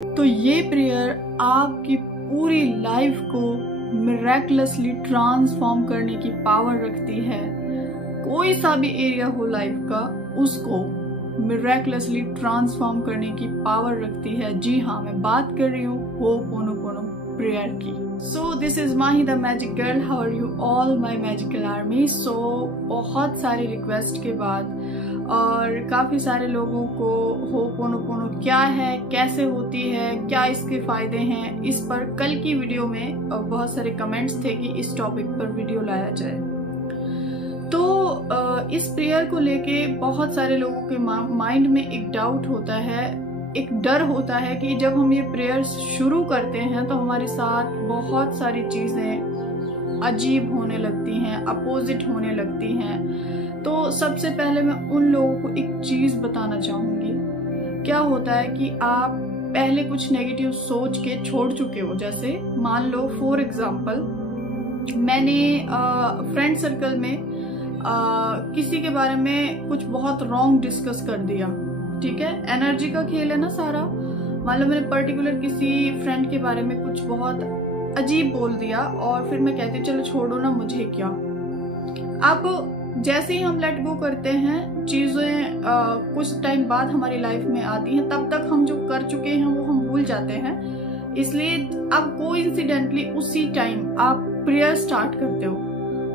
तो ये प्रेयर आपकी पूरी लाइफ को मिरेकलसली ट्रांसफॉर्म करने की पावर रखती है। कोई सा भी एरिया हो लाइफ का, उसको मिरेकलसली ट्रांसफॉर्म करने की पावर रखती है। जी हाँ, मैं बात कर रही हूँ हो'ओपोनोपोनो प्रेयर की। So this is Mahi the magic girl. How are you all my magical army. So बहुत सारे रिक्वेस्ट के बाद और काफी सारे लोगों को हो'ओपोनोपोनो क्या है, कैसे होती है, क्या इसके फायदे हैं, इस पर कल की वीडियो में बहुत सारे कमेंट्स थे कि इस टॉपिक पर वीडियो लाया जाए। तो इस प्रेयर को लेके बहुत सारे लोगों के माइंड में एक डाउट होता है, एक डर होता है कि जब हम ये प्रेयर शुरू करते हैं तो हमारे साथ बहुत सारी चीजें अजीब होने लगती हैं, अपोजिट होने लगती हैं। तो सबसे पहले मैं उन लोगों को एक चीज बताना चाहूंगी। क्या होता है कि आप पहले कुछ नेगेटिव सोच के छोड़ चुके हो। जैसे मान लो फॉर एग्जाम्पल, मैंने फ्रेंड सर्कल में किसी के बारे में कुछ बहुत रॉन्ग डिस्कस कर दिया। ठीक है, एनर्जी का खेल है ना सारा। मान लो मैंने पर्टिकुलर किसी फ्रेंड के बारे में कुछ बहुत अजीब बोल दिया और फिर मैं कहती चलो छोड़ो ना, मुझे क्या। अब जैसे ही हम लेट गो करते हैं, चीजें कुछ टाइम बाद हमारी लाइफ में आती हैं, तब तक हम जो कर चुके हैं वो हम भूल जाते हैं। इसलिए अब कोइंसिडेंटली उसी टाइम आप प्रेयर स्टार्ट करते हो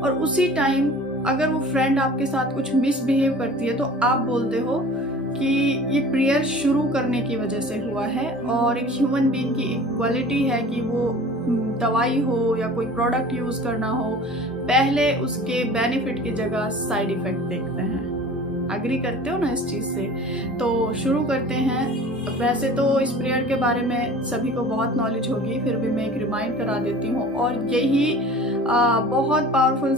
और उसी टाइम अगर वो फ्रेंड आपके साथ कुछ मिसबिहेव करती है तो आप बोलते हो कि ये प्रेयर शुरू करने की वजह से हुआ है। और एक ह्यूमन बीइंग की एक क्वालिटी है कि वो दवाई हो या कोई प्रोडक्ट यूज करना हो, पहले उसके बेनिफिट की जगह साइड इफेक्ट देखते हैं। अग्री करते हो ना इस चीज से? तो शुरू करते हैं। वैसे तो इस प्रेयर के बारे में सभी को बहुत नॉलेज होगी, फिर भी मैं एक रिमाइंड करा देती हूँ। और यही बहुत पावरफुल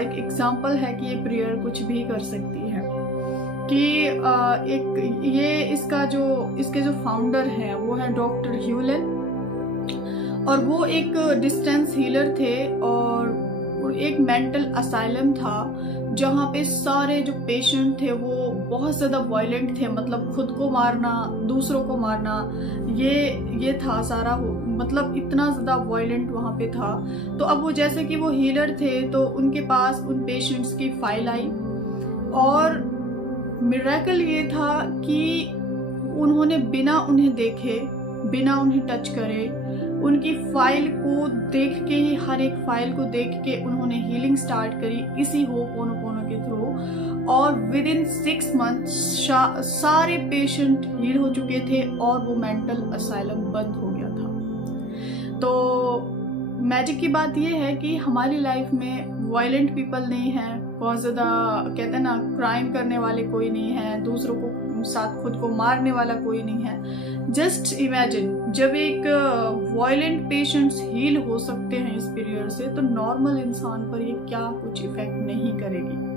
एक एग्जाम्पल है कि ये प्रेयर कुछ भी कर सकती है। कि एक ये इसके जो फाउंडर हैं वो है डॉक्टर ह्यूलेन, और वो एक डिस्टेंस हीलर थे और एक मेंटल असाइलम था जहाँ पे सारे जो पेशेंट थे वो बहुत ज्यादा वायलेंट थे। मतलब खुद को मारना, दूसरों को मारना, ये था सारा। मतलब इतना ज्यादा वायलेंट वहां पे था। तो अब वो जैसे कि वो हीलर थे तो उनके पास उन पेशेंट्स की फाइल आई और मिरेकल ये था कि उन्होंने बिना उन्हें देखे, बिना उन्हें टच करे, उनकी फाइल को देख के ही, हर एक फाइल को देख के उन्होंने हीलिंग स्टार्ट करी इसी हो'ओपोनोपोनो के थ्रू। और विद इन 6 मंथ सारे पेशेंट हील हो चुके थे और वो मेंटल असाइलम बंद हो गया था। तो मैजिक की बात ये है कि हमारी लाइफ में वायलेंट पीपल नहीं है, बहुत ज्यादा कहते हैं ना क्राइम करने वाले कोई नहीं है, दूसरों को साथ खुद को मारने वाला कोई नहीं है। जस्ट इमेजिन, जब एक वायलेंट पेशेंट्स हील हो सकते हैं इस पीरियड से, तो नॉर्मल इंसान पर ये क्या कुछ इफेक्ट नहीं करेगी।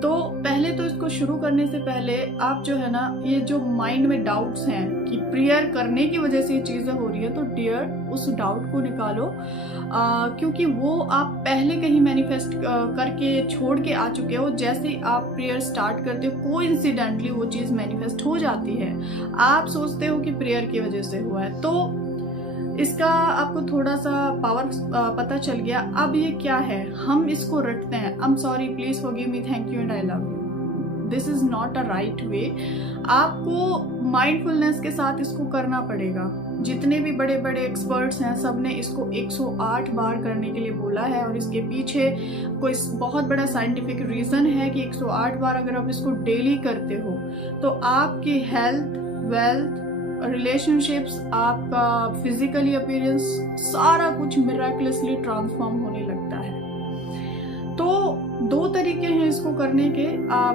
तो पहले तो इसको शुरू करने से पहले आप जो है ना, ये जो माइंड में डाउट्स हैं कि प्रेयर करने की वजह से ये चीजें हो रही है, तो डियर उस डाउट को निकालो। क्योंकि वो आप पहले कहीं मैनिफेस्ट करके छोड़ के आ चुके हो। जैसे ही आप प्रेयर स्टार्ट करते हो, कोइंसिडेंटली वो चीज मैनिफेस्ट हो जाती है। आप सोचते हो कि प्रेयर की वजह से हुआ है, तो इसका आपको थोड़ा सा पावर पता चल गया। अब ये क्या है, हम इसको रटते हैं। I am sorry, please forgive me, thank you and I love you. This is not a right way. आपको माइंडफुलनेस के साथ इसको करना पड़ेगा। जितने भी बड़े बड़े एक्सपर्ट्स हैं, सबने इसको 108 बार करने के लिए बोला है और इसके पीछे कोई बहुत बड़ा साइंटिफिक रीजन है कि 108 बार अगर आप इसको डेली करते हो तो आपकी हेल्थ, वेल्थ, रिलेशनशिप्स, आपका फिजिकली अपीयरेंस, सारा कुछ मिरेकलसली ट्रांसफॉर्म होने लगता है। तो 2 तरीके हैं इसको करने के।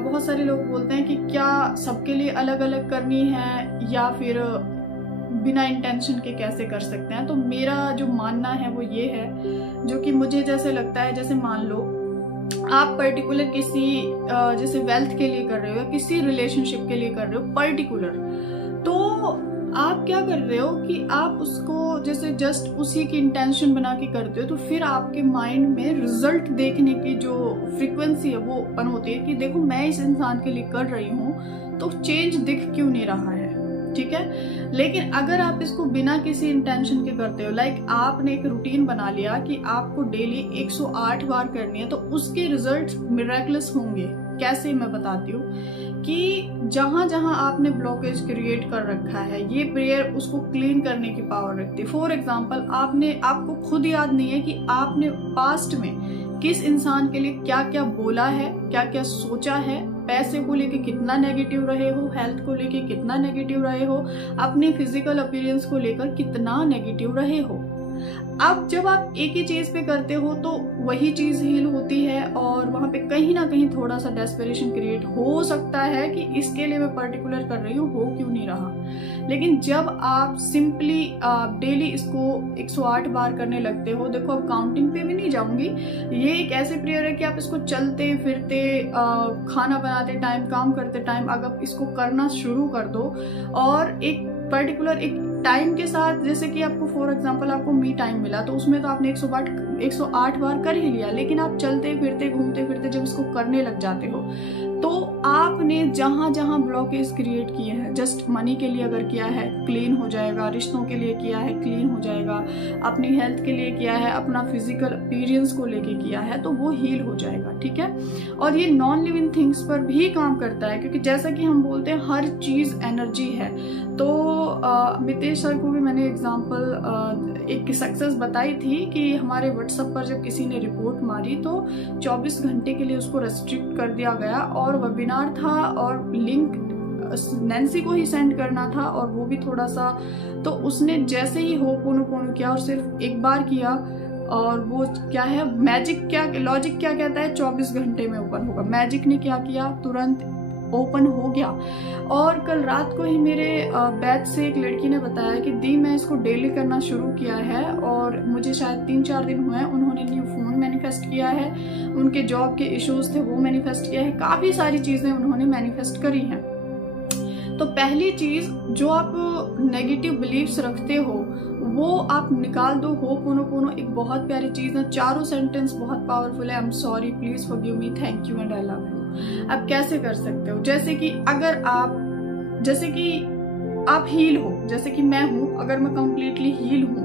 बहुत सारे लोग बोलते हैं कि क्या सबके लिए अलग अलग करनी है या फिर बिना इंटेंशन के कैसे कर सकते हैं। तो मेरा जो मानना है वो ये है, जो कि मुझे जैसे लगता है, जैसे मान लो आप पर्टिकुलर किसी जैसे वेल्थ के लिए कर रहे हो या किसी रिलेशनशिप के लिए कर रहे हो पर्टिकुलर, तो आप क्या कर रहे हो कि आप उसको जैसे जस्ट उसी की इंटेंशन बना के करते हो, तो फिर आपके माइंड में रिजल्ट देखने की जो फ्रीक्वेंसी है वो ओपन होती है कि देखो मैं इस इंसान के लिए कर रही हूँ तो चेंज दिख क्यों नहीं रहा है। ठीक है, लेकिन अगर आप इसको बिना किसी इंटेंशन के करते हो, लाइक आपने एक रूटीन बना लिया कि आपको डेली 108 बार करनी है, तो उसके रिजल्ट मिरेकलस होंगे। कैसे, मैं बताती हूँ कि जहां जहां आपने ब्लॉकेज क्रिएट कर रखा है, ये प्रेयर उसको क्लीन करने की पावर रखती है। फॉर एग्जाम्पल, आपको खुद याद नहीं है कि आपने पास्ट में किस इंसान के लिए क्या क्या बोला है, क्या क्या सोचा है, पैसे को लेके कितना नेगेटिव रहे हो, हेल्थ को लेके कितना नेगेटिव रहे हो, अपनी फिजिकल अपीयरेंस को लेकर कितना नेगेटिव रहे हो। अब जब आप एक ही चीज पे करते हो तो वही चीज हील होती है, और वहां पे कहीं ना कहीं थोड़ा सा डेस्परेशन क्रिएट हो सकता है कि इसके लिए मैं पर्टिकुलर कर रही हूँ, हो क्यों नहीं रहा। लेकिन जब आप सिंपली डेली इसको 108 बार करने लगते हो, देखो अब काउंटिंग पे भी नहीं जाऊंगी, ये एक ऐसे प्रेयर है कि आप इसको चलते फिरते, खाना बनाते टाइम, काम करते टाइम अगर इसको करना शुरू कर दो, और एक पर्टिकुलर एक टाइम के साथ, जैसे कि आपको फॉर एग्जांपल आपको मी टाइम मिला, तो उसमें तो आपने 108 बार कर ही लिया, लेकिन आप चलते फिरते घूमते फिरते जब इसको करने लग जाते हो, तो आपने जहां जहां ब्लॉकेज क्रिएट किए हैं, जस्ट मनी के लिए अगर किया है क्लीन हो जाएगा, रिश्तों के लिए किया है क्लीन हो जाएगा, अपनी हेल्थ के लिए किया है, अपना फिजिकल अपीयरेंस को लेके किया है, तो वो हील हो जाएगा, ठीक है। और ये नॉन लिविंग थिंग्स पर भी काम करता है, क्योंकि जैसा कि हम बोलते हैं हर चीज एनर्जी है। तो मितेश सर को भी मैंने एग्जाम्पल एक सक्सेस बताई थी कि हमारे व्हाट्सएप पर जब किसी ने रिपोर्ट मारी तो 24 घंटे के लिए उसको रेस्ट्रिक्ट कर दिया गया, और वेबिनार था और लिंक नैन्सी को ही सेंड करना था, और वो भी थोड़ा सा, तो उसने जैसे ही होपोनोपोनो किया और सिर्फ एक बार किया, और वो क्या है मैजिक, क्या लॉजिक क्या कहता है 24 घंटे में ओपन होगा, मैजिक ने क्या किया, तुरंत ओपन हो गया। और कल रात को ही मेरे बैच से एक लड़की ने बताया कि दी मैं इसको डेली करना शुरू किया है, और मुझे शायद 3-4 दिन हुए हैं, उन्होंने न्यू फोन मैनिफेस्ट किया है, उनके जॉब के इश्यूज थे वो मैनिफेस्ट किया है, काफी सारी चीजें उन्होंने मैनिफेस्ट करी हैं। तो पहली चीज, जो आप नेगेटिव बिलीव्स रखते हो वो आप निकाल दो। होपोनोपोनो एक बहुत प्यारी चीज है, चारों सेंटेंस बहुत पावरफुल है। I am sorry, please forgive me, thank you and I love you. आप कैसे कर सकते हो, जैसे कि अगर आप हील हो, जैसे कि मैं हूं, अगर मैं कंप्लीटली हील हूं,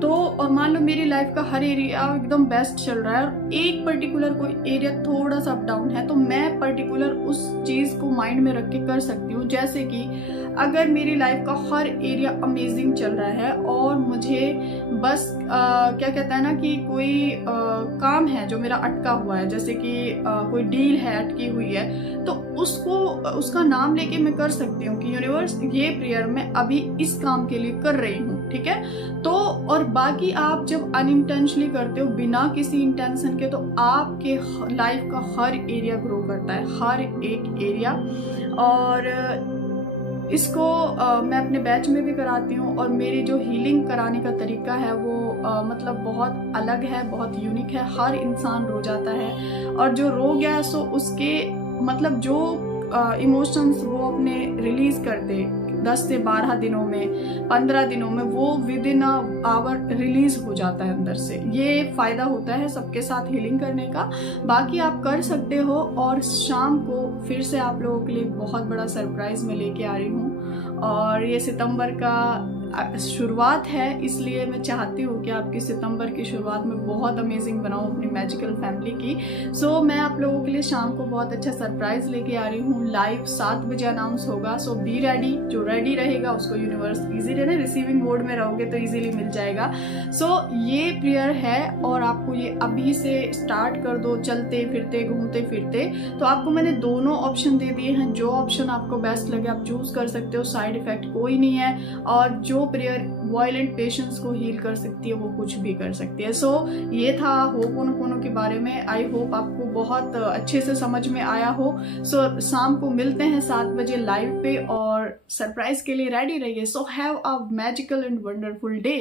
तो और मान लो मेरी लाइफ का हर एरिया एकदम बेस्ट चल रहा है, और एक पर्टिकुलर कोई एरिया थोड़ा सा अप डाउन है, तो मैं पर्टिकुलर उस चीज को माइंड में रख के कर सकती हूँ। जैसे कि अगर मेरी लाइफ का हर एरिया अमेजिंग चल रहा है और मुझे बस क्या कहता है ना कि कोई काम है जो मेरा अटका हुआ है, जैसे कि कोई डील है अटकी हुई है, तो उसका नाम लेके मैं कर सकती हूँ कि यूनिवर्स ये प्रेयर मैं अभी इस काम के लिए कर रही हूँ, ठीक है। तो और बाकी आप जब अनइंटेंशनली करते हो बिना किसी इंटेंशन के, तो आपके लाइफ का हर एरिया ग्रो करता है, हर एक एरिया। और इसको मैं अपने बैच में भी कराती हूँ, और मेरी जो हीलिंग कराने का तरीका है वो मतलब बहुत अलग है, बहुत यूनिक है। हर इंसान रो जाता है, और जो रो गया सो उसके मतलब जो इमोशंस वो अपने रिलीज कर दे 10 से 12 दिनों में, 15 दिनों में, वो विद इन आवर रिलीज हो जाता है अंदर से। ये फायदा होता है सबके साथ हीलिंग करने का। बाकी आप कर सकते हो। और शाम को फिर से आप लोगों के लिए बहुत बड़ा सरप्राइज मैं लेके आ रही हूँ, और ये सितंबर का शुरुआत है, इसलिए मैं चाहती हूँ कि आपकी सितंबर की शुरुआत में बहुत अमेजिंग बनाऊं अपनी मैजिकल फैमिली की। सो मैं आप लोगों के लिए शाम को बहुत अच्छा सरप्राइज लेके आ रही हूँ। लाइव 7 बजे अनाउंस होगा, सो बी रेडी। जो रेडी रहेगा उसको यूनिवर्स इजी रहना, रिसीविंग मोड में रहोगे तो इजीली मिल जाएगा। सो ये प्रेयर है, और आपको ये अभी से स्टार्ट कर दो, चलते फिरते घूमते फिरते। तो आपको मैंने दोनों ऑप्शन दे दिए हैं, जो ऑप्शन आपको बेस्ट लगे आप चूज कर सकते हो, साइड इफेक्ट कोई नहीं है। और जो प्रेयर वायलेंट पेशेंस को हील कर सकती है वो कुछ भी कर सकती है। सो ये था होपोनोपोनो के बारे में। आई होप आपको बहुत अच्छे से समझ में आया हो। सो शाम को मिलते हैं 7 बजे लाइव पे, और सरप्राइज के लिए रेडी रहिए। So have a magical and wonderful day.